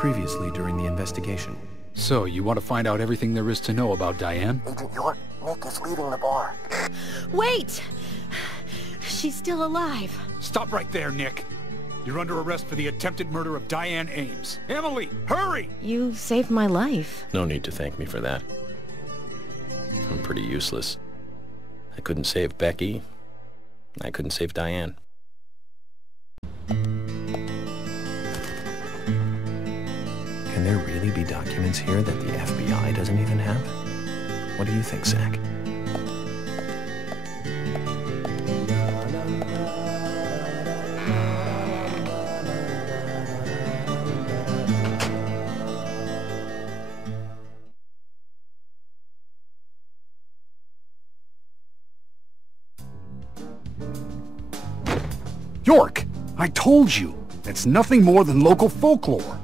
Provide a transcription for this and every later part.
Previously during the investigation. So, you want to find out everything there is to know about Diane? Agent York, Nick is leaving the bar. Wait! She's still alive. Stop right there, Nick. You're under arrest for the attempted murder of Diane Ames. Emily, hurry! You saved my life. No need to thank me for that. I'm pretty useless. I couldn't save Becky. I couldn't save Diane. Can there really be documents here that the FBI doesn't even have? What do you think, Zach? York! I told you! It's nothing more than local folklore.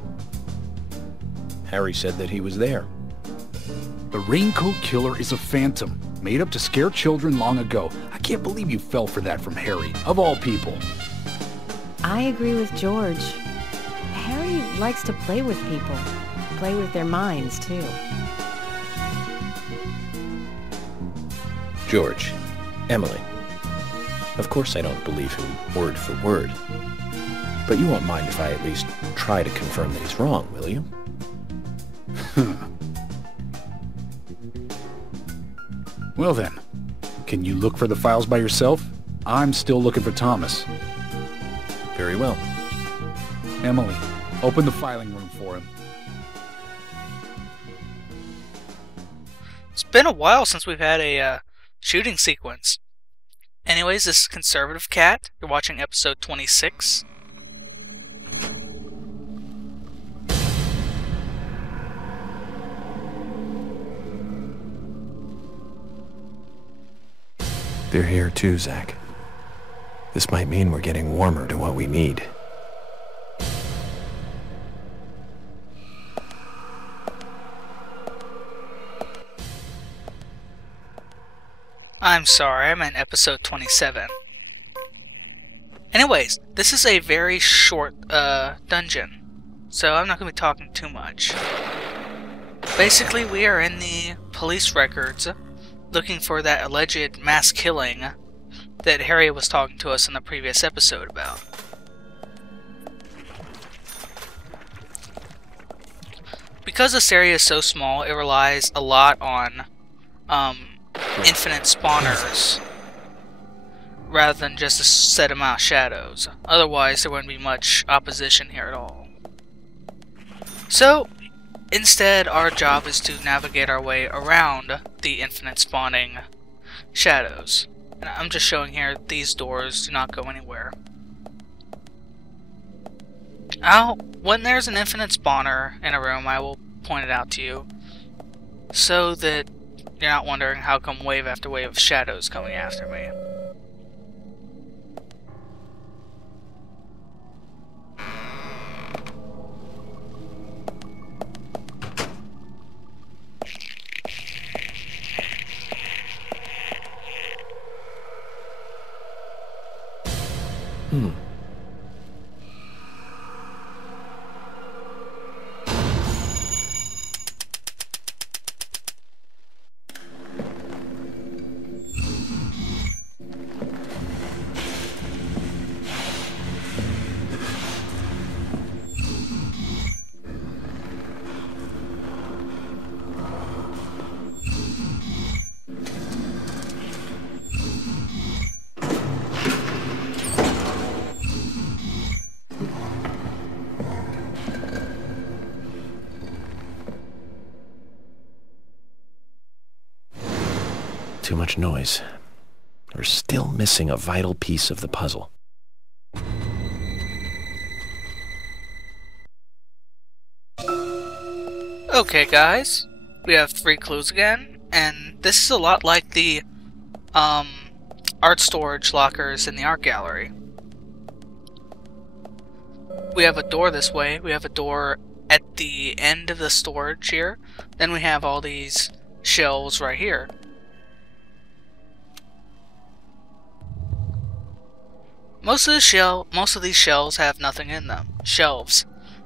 Harry said that he was there. The Raincoat Killer is a phantom, made up to scare children long ago. I can't believe you fell for that from Harry, of all people. I agree with George. Harry likes to play with people. Play with their minds, too. George, Emily. Of course I don't believe him word for word. But you won't mind if I at least try to confirm that he's wrong, will you? Well then, can you look for the files by yourself? I'm still looking for Thomas. Very well. Emily, open the filing room for him. It's been a while since we've had a shooting sequence. Anyways, this is Conservative Cat. You're watching episode 26. They're here too, Zach. This might mean we're getting warmer to what we need. I'm sorry, I meant episode 27. Anyways, this is a very short dungeon, so I'm not going to be talking too much. Basically, we are in the police records looking for that alleged mass killing that Harry was talking to us in the previous episode about. Because this area is so small, it relies a lot on infinite spawners rather than just a set amount of shadows. Otherwise, there wouldn't be much opposition here at all. So, instead, our job is to navigate our way around the infinite spawning shadows. And I'm just showing here these doors do not go anywhere. When there's an infinite spawner in a room, I will point it out to you so that you're not wondering how come wave after wave of shadows coming after me. Too much noise. We're still missing a vital piece of the puzzle. Okay guys, we have 3 clues again, and this is a lot like the art storage lockers in the art gallery. We have a door this way, we have a door at the end of the storage here, then we have all these shelves right here. Most of these shelves have nothing in them. Shelves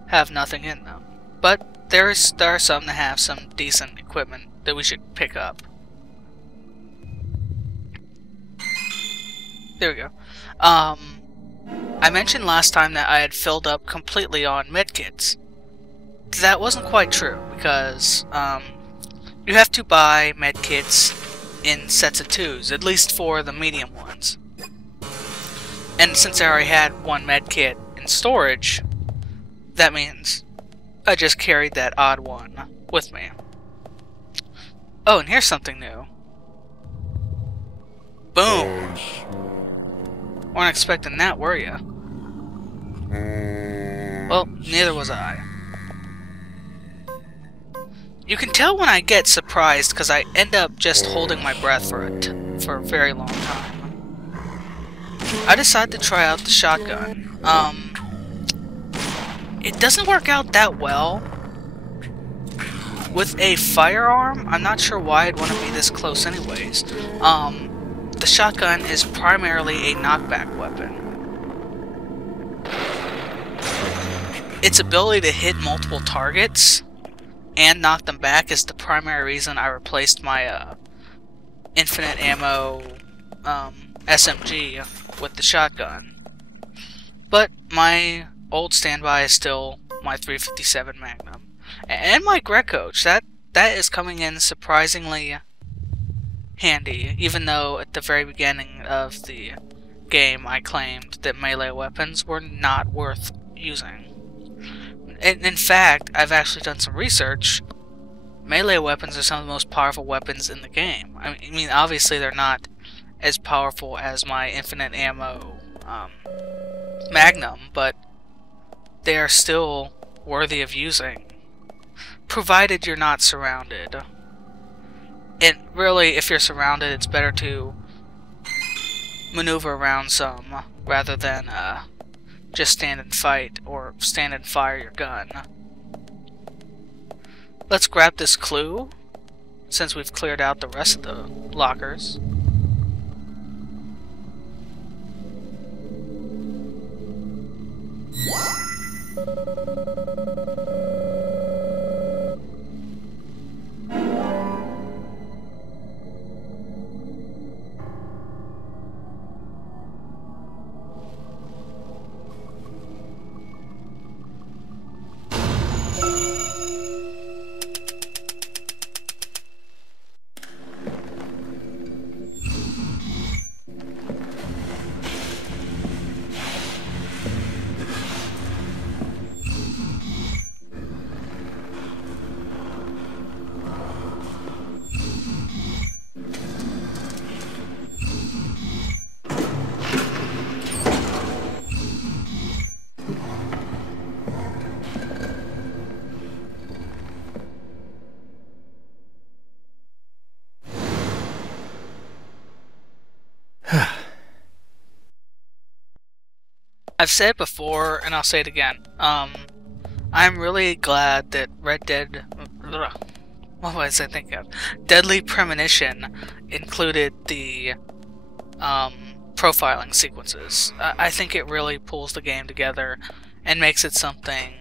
have nothing in them. But there are some that have some decent equipment that we should pick up. There we go. I mentioned last time that I had filled up completely on medkits. That wasn't quite true, because you have to buy medkits in sets of 2s, at least for the medium ones. And since I already had one medkit in storage, that means I just carried that odd one with me. Oh, and here's something new. Boom! Weren't expecting that, were ya? Well, neither was I. You can tell when I get surprised because I end up just holding my breath for a very long time. I decided to try out the shotgun. It doesn't work out that well. With a firearm, I'm not sure why I'd want to be this close anyways. The shotgun is primarily a knockback weapon. Its ability to hit multiple targets and knock them back is the primary reason I replaced my infinite ammo SMG with the shotgun. But my old standby is still my 357 Magnum. And my Grecoach, that is coming in surprisingly handy, even though at the very beginning of the game I claimed that melee weapons were not worth using. In fact, I've actually done some research. Melee weapons are some of the most powerful weapons in the game. I mean, obviously they're not as powerful as my infinite ammo Magnum, but they are still worthy of using, provided you're not surrounded. And really, if you're surrounded, it's better to maneuver around some rather than just stand and fight or stand and fire your gun. Let's grab this clue, since we've cleared out the rest of the lockers. I've said it before, and I'll say it again. I'm really glad that what was I thinking of? Deadly Premonition included the profiling sequences. I think it really pulls the game together and makes it something.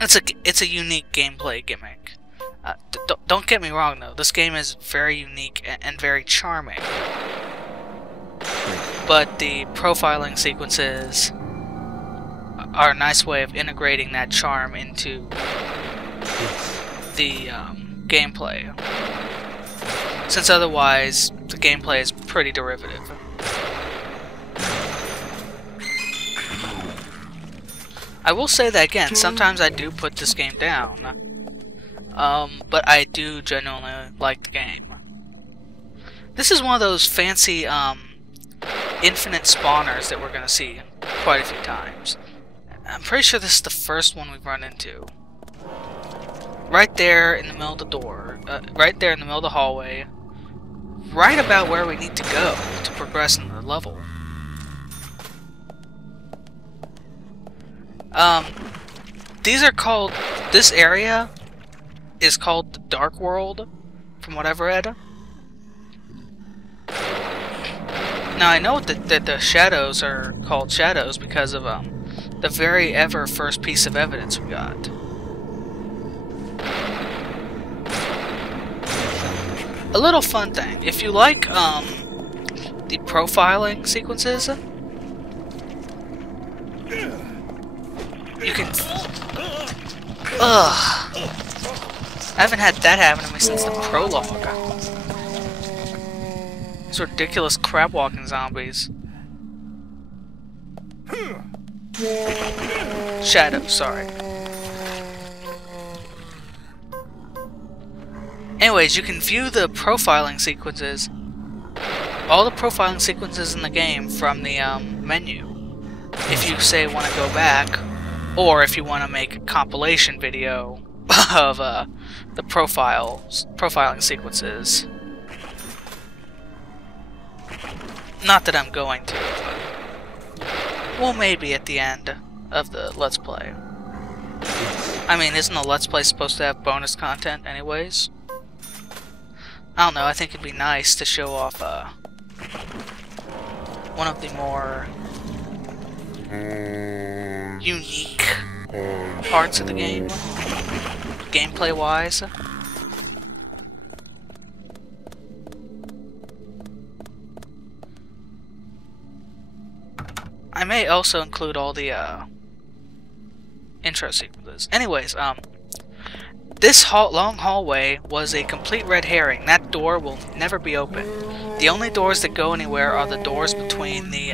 It's a unique gameplay gimmick. Don't get me wrong though. This game is very unique and very charming. But the profiling sequences are a nice way of integrating that charm into the gameplay. Since otherwise, the gameplay is pretty derivative. I will say that again, sometimes I do put this game down. But I do genuinely like the game. This is one of those fancy infinite spawners that we're going to see quite a few times. I'm pretty sure this is the first one we've run into. Right there in the middle of the door. Right there in the middle of the hallway. Right about where we need to go to progress in the level. These are called... This area is called the Dark World, from what I've read. Now I know that the shadows are called shadows because of the very first piece of evidence we got. a little fun thing. If you like the profiling sequences, you can. Ugh. I haven't had that happen to me since the prologue. These ridiculous crab-walking zombies. Shadows, sorry. Anyways, you can view the profiling sequences, all the profiling sequences in the game from the menu. If you say want to go back, or if you want to make a compilation video of the profiling sequences. Not that I'm going to, but well, maybe at the end of the Let's Play. I mean, isn't a Let's Play supposed to have bonus content anyways? I don't know, I think it'd be nice to show off one of the more unique parts of the game, gameplay-wise. I may also include all the intro sequences. Anyways, this long hallway was a complete red herring. That door will never be open. The only doors that go anywhere are the doors between the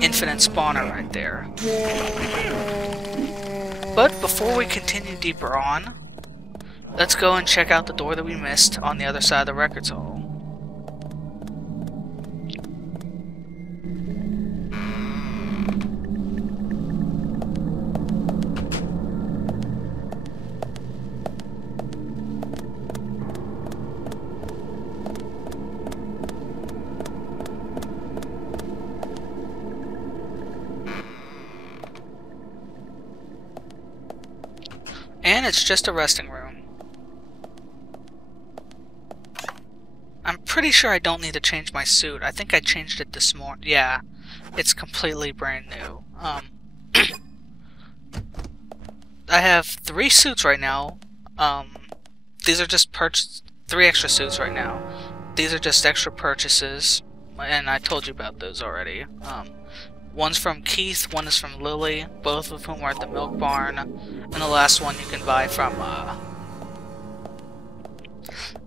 infinite spawner right there. But before we continue deeper on, let's go and check out the door that we missed on the other side of the records hall. And it's just a resting room. I'm pretty sure I don't need to change my suit. I think I changed it this morning. Yeah, it's completely brand new. I have 3 suits right now. These are just 3 extra suits right now. These are just extra purchases, and I told you about those already. One's from Keith, one is from Lily, both of whom are at the milk barn, and the last one you can buy from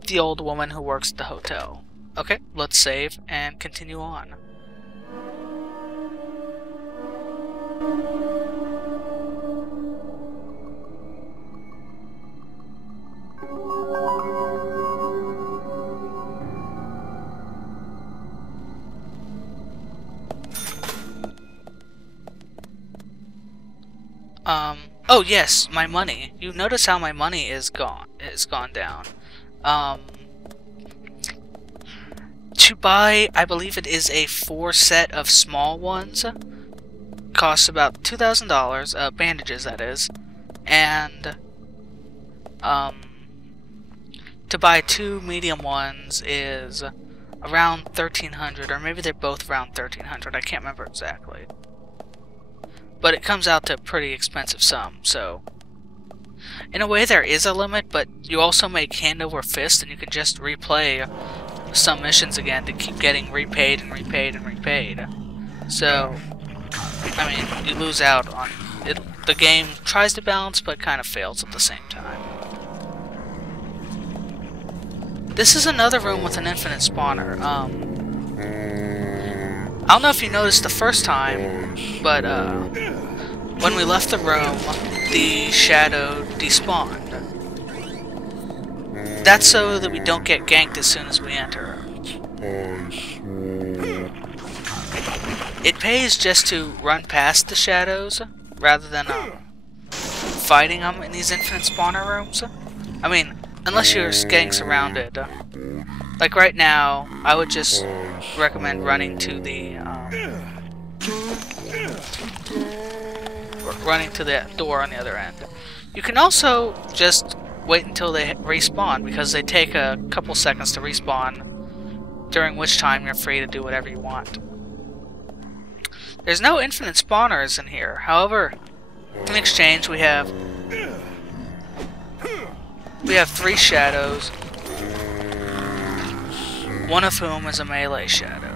the old woman who works at the hotel. Okay, let's save and continue on. Oh yes, my money. You notice how my money is gone down. To buy, I believe it is a 4 set of small ones. Costs about $2,000, bandages that is. And, to buy 2 medium ones is around $1,300, or maybe they're both around $1,300, I can't remember exactly. But it comes out to a pretty expensive sum, so in a way there is a limit, but you also make hand over fist and you can just replay some missions again to keep getting repaid and repaid and repaid. So, I mean, you lose out on it. The game tries to balance but kind of fails at the same time. This is another room with an infinite spawner. I don't know if you noticed the first time, but when we left the room, the shadow despawned. That's so that we don't get ganked as soon as we enter. It pays just to run past the shadows rather than fighting them in these infinite spawner rooms. I mean, unless you're getting surrounded. Like right now, I would just recommend running to the door on the other end. You can also just wait until they respawn, because they take a couple seconds to respawn, during which time you're free to do whatever you want. There's no infinite spawners in here. However, in exchange we have 3 shadows, one of whom is a melee shadow.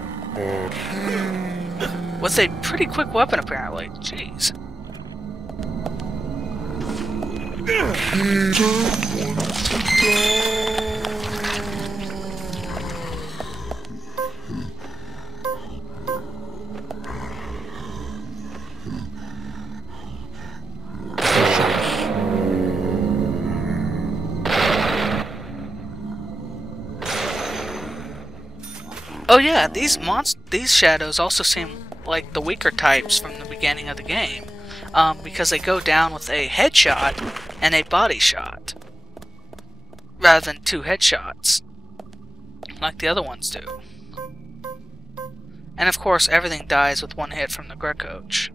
With a pretty quick weapon, apparently. Jeez. Oh yeah, these shadows also seem like the weaker types from the beginning of the game, because they go down with a headshot and a body shot, rather than 2 headshots, like the other ones do. And of course, everything dies with 1 hit from the Grecoach.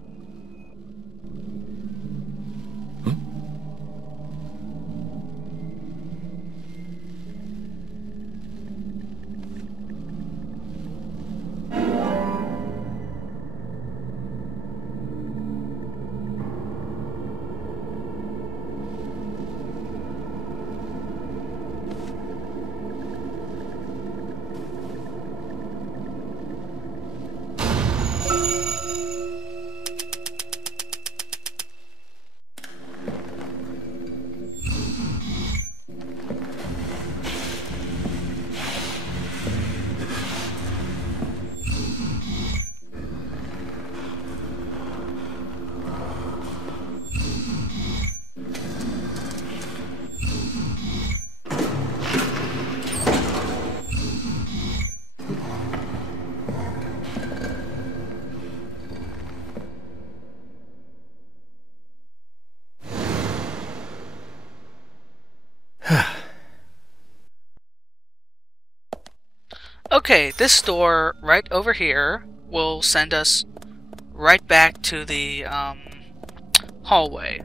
Okay, this door right over here will send us right back to the hallway.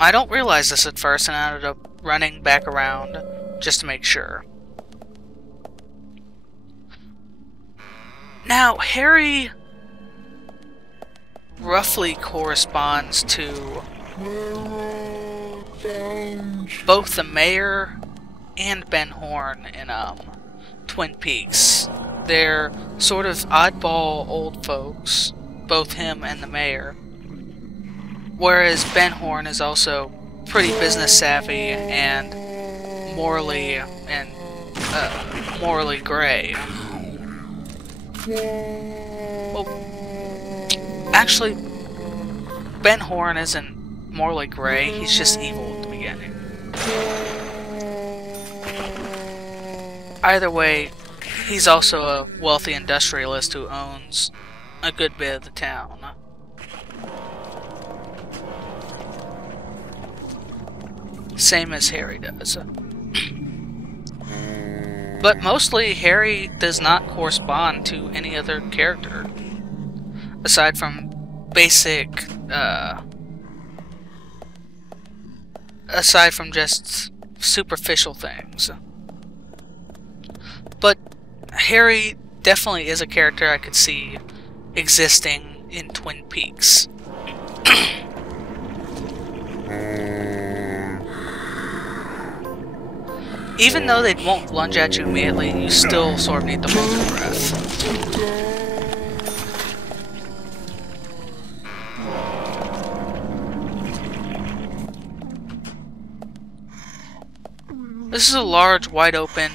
I don't realize this at first, and I ended up running back around just to make sure. Now, Harry roughly corresponds to both the mayor and Ben Horn in Twin Peaks. They're sort of oddball old folks, both him and the mayor. Whereas Ben Horn is also pretty business savvy and morally gray. Well, actually, Ben Horn isn't morally gray, he's just evil at the beginning. Either way, he's also a wealthy industrialist who owns a good bit of the town. Same as Harry does. But mostly, Harry does not correspond to any other character, aside from basic, aside from just superficial things. But Harry definitely is a character I could see existing in Twin Peaks. Even though they won't lunge at you immediately, you still sort of need to hold your breath. This is a large, wide open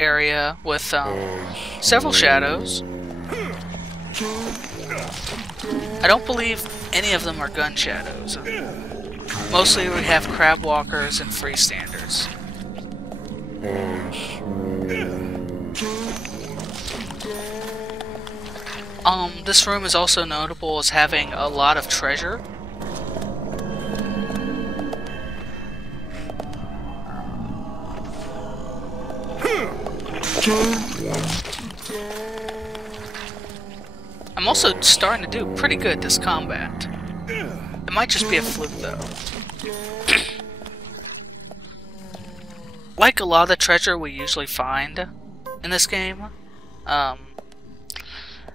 area with several shadows. I don't believe any of them are gun shadows. Mostly we have crab walkers and freestanders. This room is also notable as having a lot of treasure. I'm also starting to do pretty good this combat. It might just be a fluke though. Like a lot of the treasure we usually find in this game,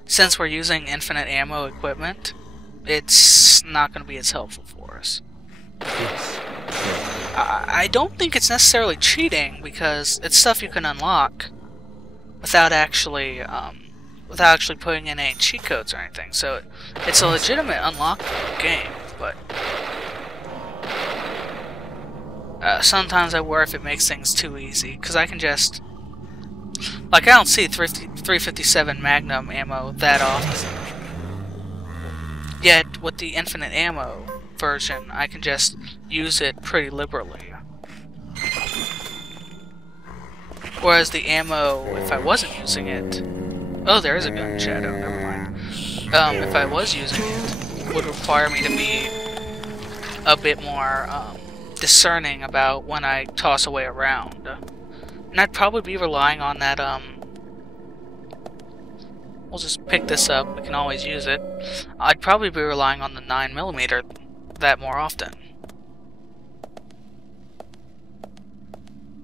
since we're using infinite ammo equipment, it's not going to be as helpful for us. I don't think it's necessarily cheating, because it's stuff you can unlock without actually putting in any cheat codes or anything. So it's a legitimate unlockable game, but sometimes I worry if it makes things too easy, because I can just, like, I don't see 357 Magnum ammo that often. Yet with the infinite ammo version, I can just use it pretty liberally. Whereas the ammo, if I wasn't using it... Oh, there is a gun shadow, never mind. If I was using it, would require me to be a bit more discerning about when I toss away a round. And I'd probably be relying on that, we'll just pick this up, we can always use it. I'd probably be relying on the 9mm that more often.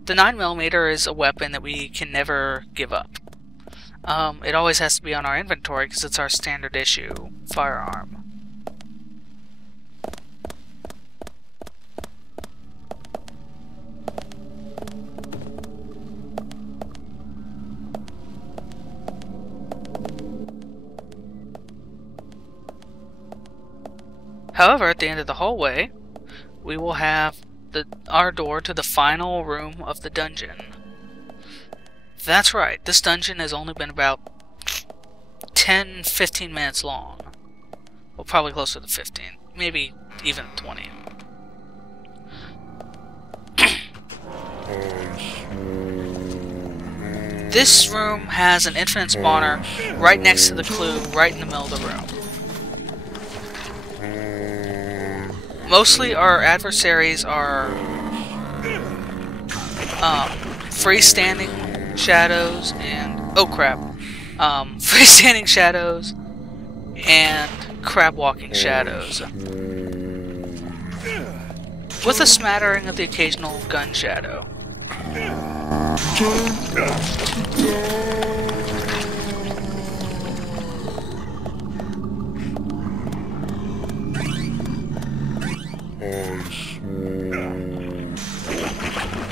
The 9mm is a weapon that we can never give up. It always has to be on our inventory because it's our standard issue firearm. However, at the end of the hallway, we will have our door to the final room of the dungeon. That's right, this dungeon has only been about 10-15 minutes long. Well, probably closer to 15, maybe even 20. This room has an infinite spawner right next to the clue, right in the middle of the room. Mostly our adversaries are freestanding shadows and... oh crap. Freestanding shadows and crab-walking shadows. With a smattering of the occasional gun shadow.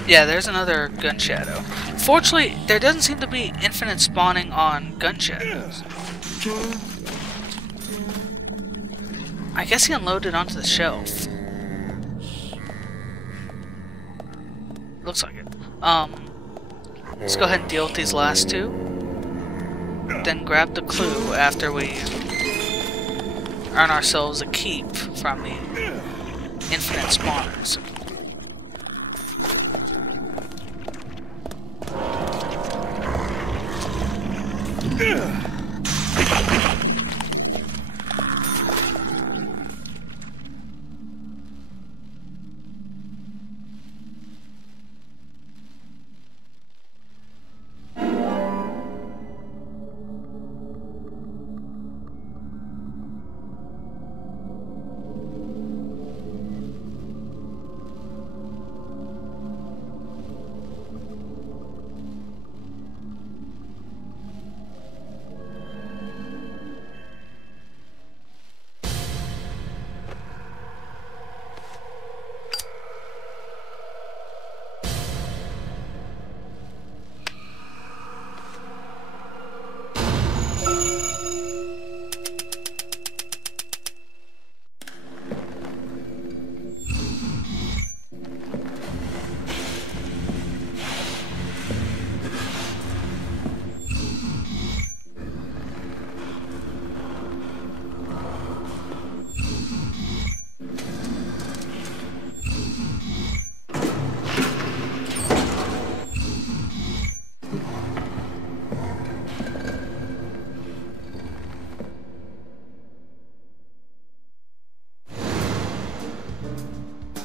Yeah, there's another gun shadow. Fortunately, there doesn't seem to be infinite spawning on gun shadows. I guess he unloaded onto the shelf. Looks like it. Let's go ahead and deal with these last two. Then grab the clue after we earn ourselves a keep from the infinite spawners.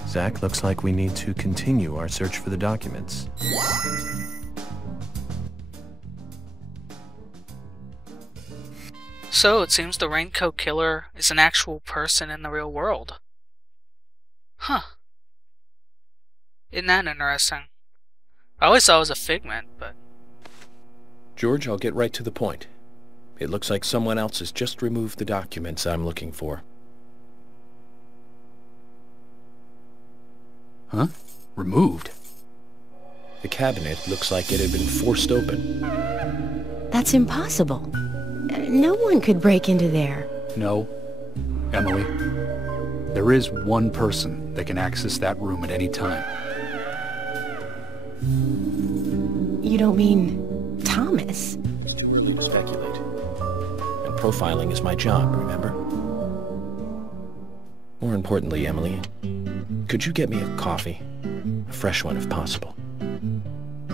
Zach, looks like we need to continue our search for the documents. So, it seems the Raincoat Killer is an actual person in the real world. Huh. Isn't that interesting? I always thought it was a figment, but... George, I'll get right to the point. It looks like someone else has just removed the documents I'm looking for. Huh? Removed? The cabinet looks like it had been forced open. That's impossible. No one could break into there. No, Emily. There is one person that can access that room at any time. You don't mean Thomas? It's too early to speculate. And profiling is my job, remember? More importantly, Emily, could you get me a coffee? A fresh one if possible.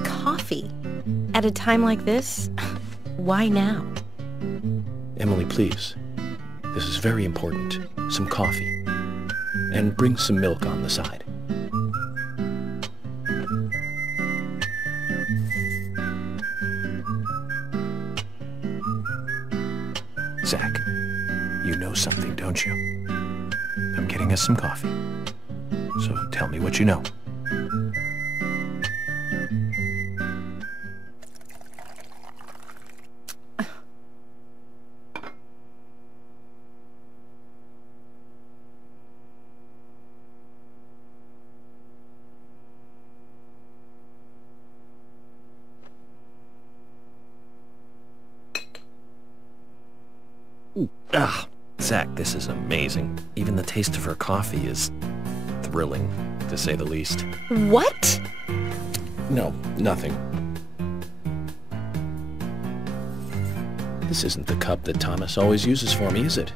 Coffee? At a time like this? Why now? Emily, please. This is very important. Some coffee. And bring some milk on the side. Zach, you know something, don't you? I'm getting us some coffee. So tell me what you know. Zach, this is amazing. Even the taste of her coffee is thrilling, to say the least. What? No, nothing. This isn't the cup that Thomas always uses for me, is it?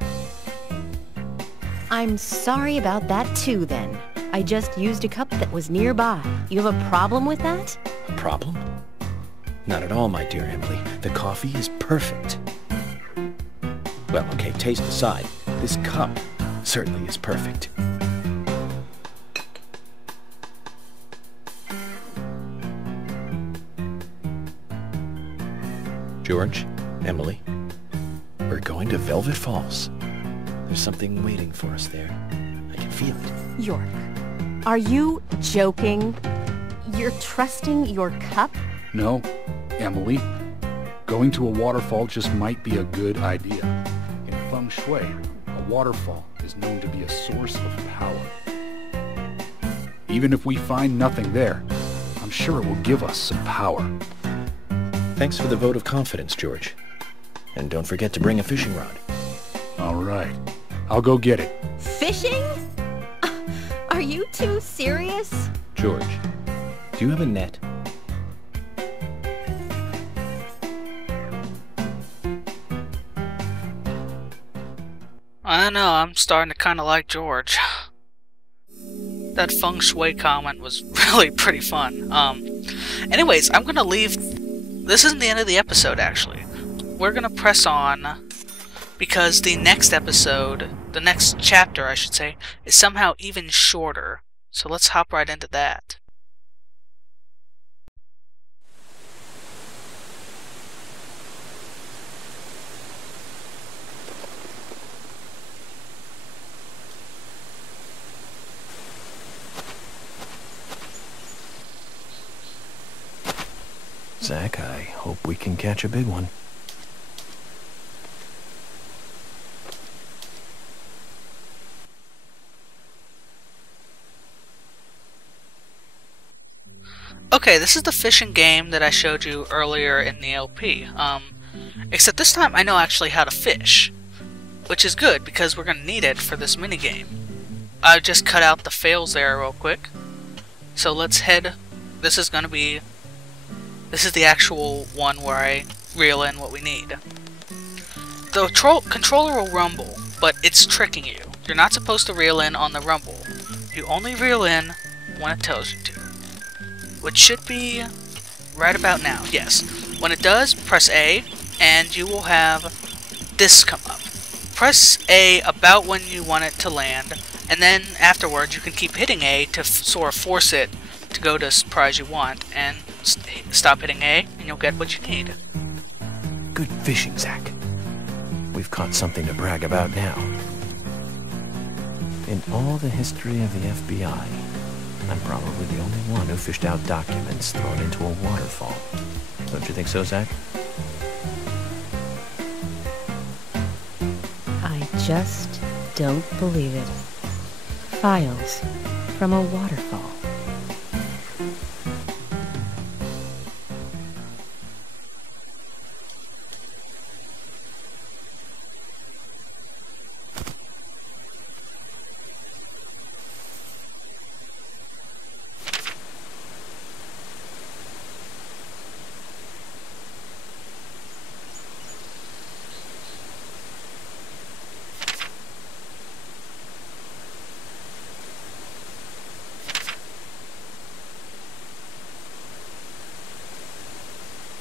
I'm sorry about that too, then. I just used a cup that was nearby. You have a problem with that? A problem? Not at all, my dear Emily. The coffee is perfect. Well, okay, taste aside, this cup certainly is perfect. George, Emily, we're going to Velvet Falls. There's something waiting for us there. I can feel it. York, are you joking? You're trusting your cup? No, Emily. Going to a waterfall just might be a good idea. In feng shui, a waterfall is known to be a source of power. Even if we find nothing there, I'm sure it will give us some power. Thanks for the vote of confidence, George. And don't forget to bring a fishing rod. All right. I'll go get it. Fishing? Are you two serious? George, do you have a net? I don't know, I'm starting to kind of like George. That feng shui comment was really pretty fun. Anyways, I'm gonna leave. This isn't the end of the episode, actually. We're gonna press on because the next episode, the next chapter, I should say, is somehow even shorter. So let's hop right into that. Zach, I hope we can catch a big one. Okay, this is the fishing game that I showed you earlier in the LP. Except this time I know actually how to fish, which is good because we're going to need it for this minigame. I just cut out the fails there real quick. So let's head. This is the actual one where I reel in what we need. The controller will rumble, but it's tricking you. You're not supposed to reel in on the rumble. You only reel in when it tells you to. Which should be right about now, yes. When it does, press A, and you will have this come up. Press A about when you want it to land, and then afterwards you can keep hitting A to sort of force it to go to the prize you want, and stop hitting A, and you'll get what you need. Good fishing, Zach. We've caught something to brag about now. In all the history of the FBI, I'm probably the only one who fished out documents thrown into a waterfall. Don't you think so, Zach? I just don't believe it. Files from a waterfall.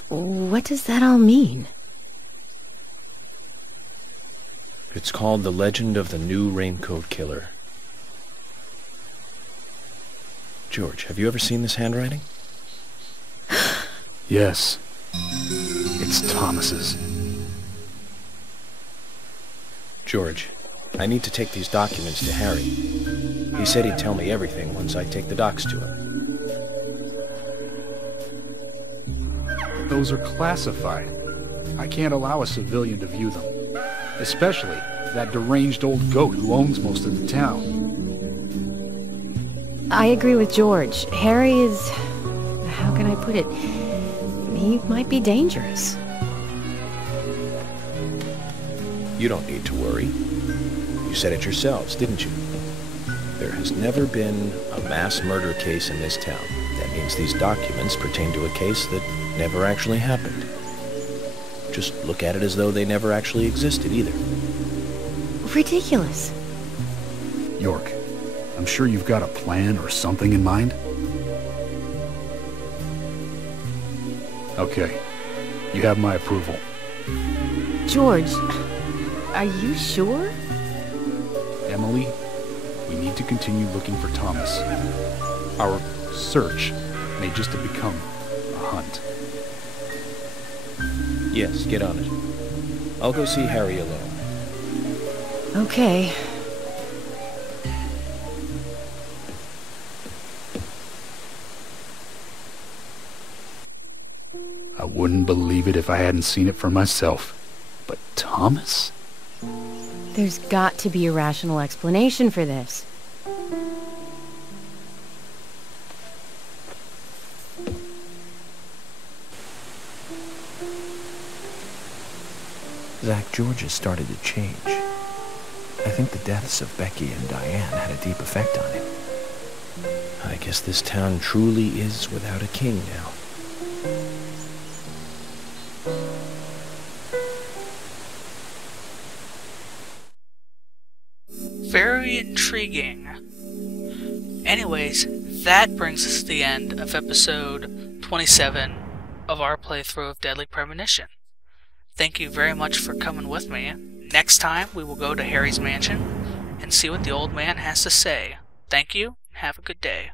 What does that all mean? It's called The Legend of the New Raincoat Killer. George, have you ever seen this handwriting? Yes. It's Thomas's. George, I need to take these documents to Harry. He said he'd tell me everything once I take the docs to him. Those are classified. I can't allow a civilian to view them. Especially that deranged old goat who owns most of the town. I agree with George. Harry is... how can I put it? He might be dangerous. You don't need to worry. You said it yourselves, didn't you? There has never been a mass murder case in this town. That means these documents pertain to a case that never actually happened. Just look at it as though they never actually existed either. Ridiculous. York, I'm sure you've got a plan or something in mind? Okay, you have my approval. George, are you sure? Emily, we need to continue looking for Thomas. Our search may just have become a hunt. Yes, get on it. I'll go see Harry alone. Okay. I wouldn't believe it if I hadn't seen it for myself. But Thomas? There's got to be a rational explanation for this. Zach, George has started to change. I think the deaths of Becky and Diane had a deep effect on him. I guess this town truly is without a king now. Very intriguing. Anyways, that brings us to the end of episode 27 of our playthrough of Deadly Premonition. Thank you very much for coming with me. Next time, we will go to Harry's mansion and see what the old man has to say. Thank you, and have a good day.